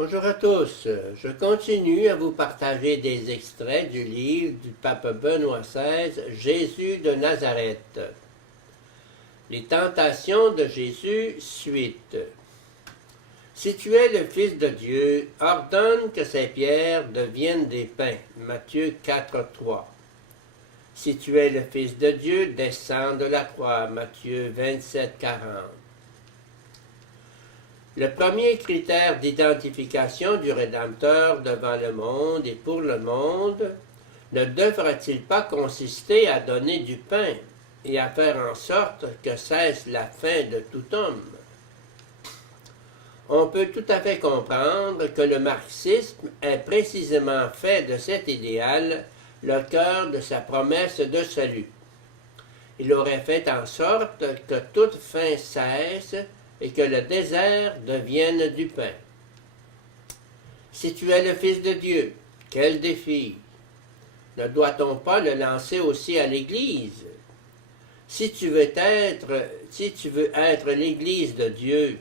Bonjour à tous. Je continue à vous partager des extraits du livre du pape Benoît XVI, Jésus de Nazareth. Les tentations de Jésus, suite. Si tu es le Fils de Dieu, ordonne que ces pierres deviennent des pains. Matthieu 4,3. Si tu es le Fils de Dieu, descends de la croix. Matthieu 27,40. Le premier critère d'identification du Rédempteur devant le monde et pour le monde ne devra-t-il pas consister à donner du pain et à faire en sorte que cesse la faim de tout homme? On peut tout à fait comprendre que le marxisme ait précisément fait de cet idéal le cœur de sa promesse de salut. Il aurait fait en sorte que toute faim cesse et que le désert devienne du pain. Si tu es le Fils de Dieu, quel défi! Ne doit-on pas le lancer aussi à l'Église? Si tu veux être l'Église de Dieu,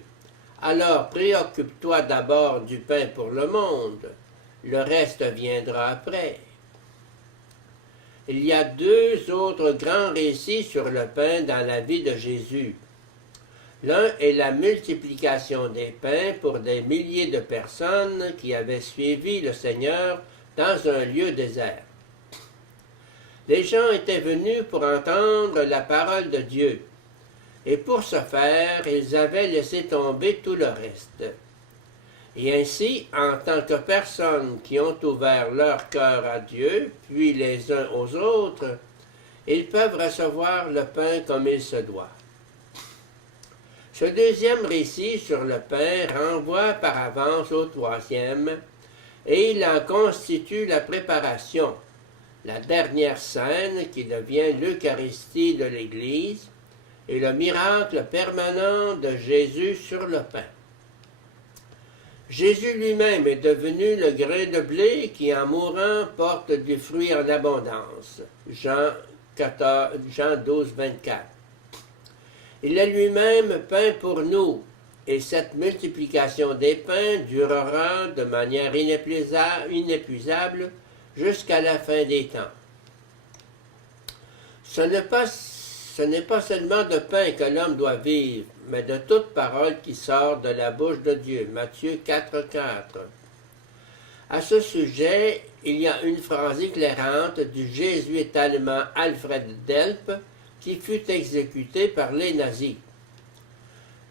alors préoccupe-toi d'abord du pain pour le monde. Le reste viendra après. Il y a deux autres grands récits sur le pain dans la vie de Jésus. L'un est la multiplication des pains pour des milliers de personnes qui avaient suivi le Seigneur dans un lieu désert. Les gens étaient venus pour entendre la parole de Dieu, et pour ce faire, ils avaient laissé tomber tout le reste. Et ainsi, en tant que personnes qui ont ouvert leur cœur à Dieu, puis les uns aux autres, ils peuvent recevoir le pain comme il se doit. Ce deuxième récit sur le pain renvoie par avance au troisième, et il en constitue la préparation, la dernière scène qui devient l'Eucharistie de l'Église, et le miracle permanent de Jésus sur le pain. Jésus lui-même est devenu le grain de blé qui, en mourant, porte du fruit en abondance. Jean 12, 24. Il est lui-même pain pour nous, et cette multiplication des pains durera de manière inépuisable jusqu'à la fin des temps. Ce n'est pas seulement de pain que l'homme doit vivre, mais de toute parole qui sort de la bouche de Dieu. Matthieu 4,4. À ce sujet, il y a une phrase éclairante du jésuite allemand Alfred Delp, qui fut exécuté par les nazis.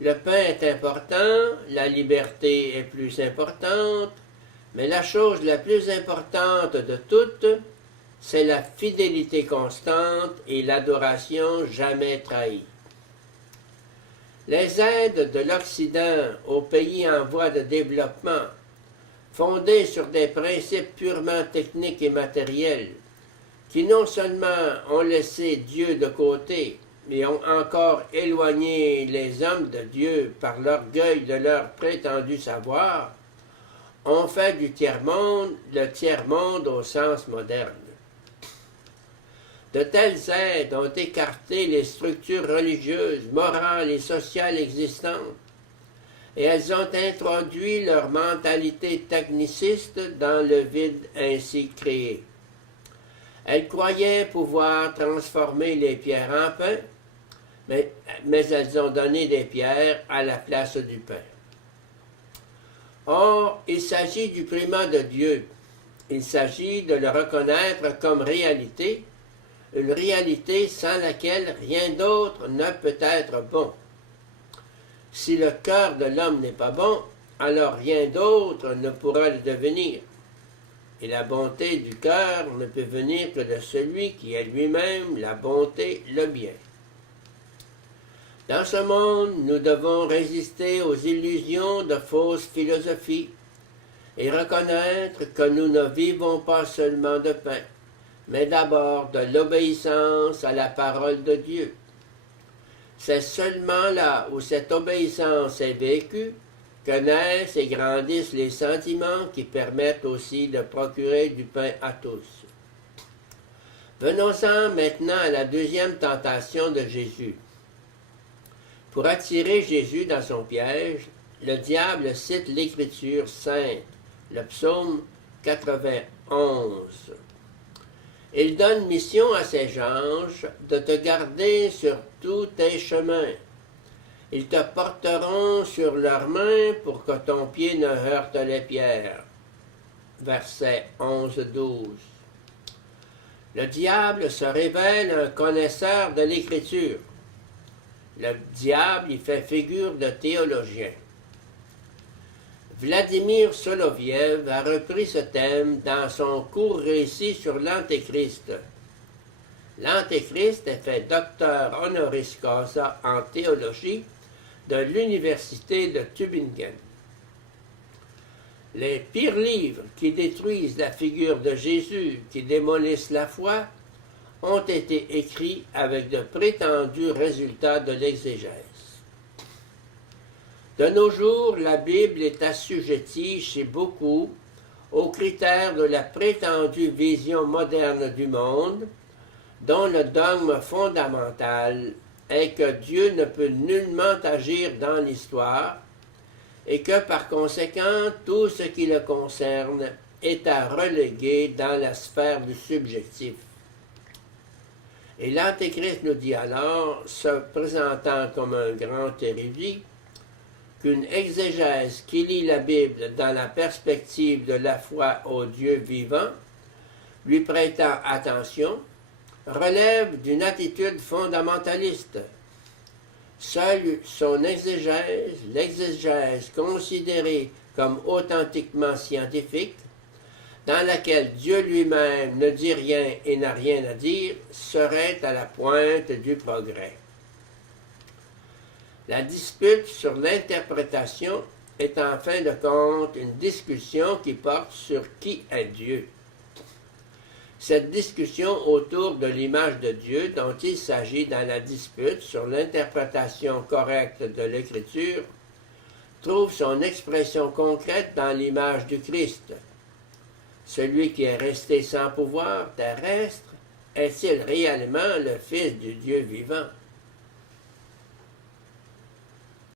Le pain est important, la liberté est plus importante, mais la chose la plus importante de toutes, c'est la fidélité constante et l'adoration jamais trahie. Les aides de l'Occident aux pays en voie de développement, fondées sur des principes purement techniques et matériels, qui non seulement ont laissé Dieu de côté, mais ont encore éloigné les hommes de Dieu par l'orgueil de leur prétendu savoir, ont fait du tiers-monde le tiers-monde au sens moderne. De telles aides ont écarté les structures religieuses, morales et sociales existantes, et elles ont introduit leur mentalité techniciste dans le vide ainsi créé. Elles croyaient pouvoir transformer les pierres en pain, mais elles ont donné des pierres à la place du pain. Or, il s'agit du primat de Dieu. Il s'agit de le reconnaître comme réalité, une réalité sans laquelle rien d'autre ne peut être bon. Si le cœur de l'homme n'est pas bon, alors rien d'autre ne pourra le devenir. Et la bonté du cœur ne peut venir que de celui qui est lui-même la bonté, le bien. Dans ce monde, nous devons résister aux illusions de fausses philosophies et reconnaître que nous ne vivons pas seulement de pain, mais d'abord de l'obéissance à la parole de Dieu. C'est seulement là où cette obéissance est vécue que naissent et grandissent les sentiments qui permettent aussi de procurer du pain à tous. Venons-en maintenant à la deuxième tentation de Jésus. Pour attirer Jésus dans son piège, le diable cite l'Écriture sainte, le psaume 91. Il donne mission à ses anges de te garder sur tous tes chemins. Ils te porteront sur leurs mains pour que ton pied ne heurte les pierres. Versets 11-12. Le diable se révèle un connaisseur de l'Écriture. Le diable y fait figure de théologien. Vladimir Soloviev a repris ce thème dans son court récit sur l'Antéchrist. L'Antéchrist est fait docteur honoris causa en théologie de l'Université de Tübingen. Les pires livres qui détruisent la figure de Jésus, qui démolissent la foi, ont été écrits avec de prétendus résultats de l'exégèse. De nos jours, la Bible est assujettie chez beaucoup aux critères de la prétendue vision moderne du monde, dont le dogme fondamental est que Dieu ne peut nullement agir dans l'histoire et que par conséquent tout ce qui le concerne est à reléguer dans la sphère du subjectif. Et l'Antéchrist nous dit alors, se présentant comme un grand érudit, qu'une exégèse qui lit la Bible dans la perspective de la foi au Dieu vivant, lui prêtant attention, relève d'une attitude fondamentaliste. Seule son exégèse, l'exégèse considérée comme authentiquement scientifique, dans laquelle Dieu lui-même ne dit rien et n'a rien à dire, serait à la pointe du progrès. La dispute sur l'interprétation est en fin de compte une discussion qui porte sur qui est Dieu. Cette discussion autour de l'image de Dieu dont il s'agit dans la dispute sur l'interprétation correcte de l'Écriture trouve son expression concrète dans l'image du Christ. Celui qui est resté sans pouvoir terrestre est-il réellement le Fils du Dieu vivant?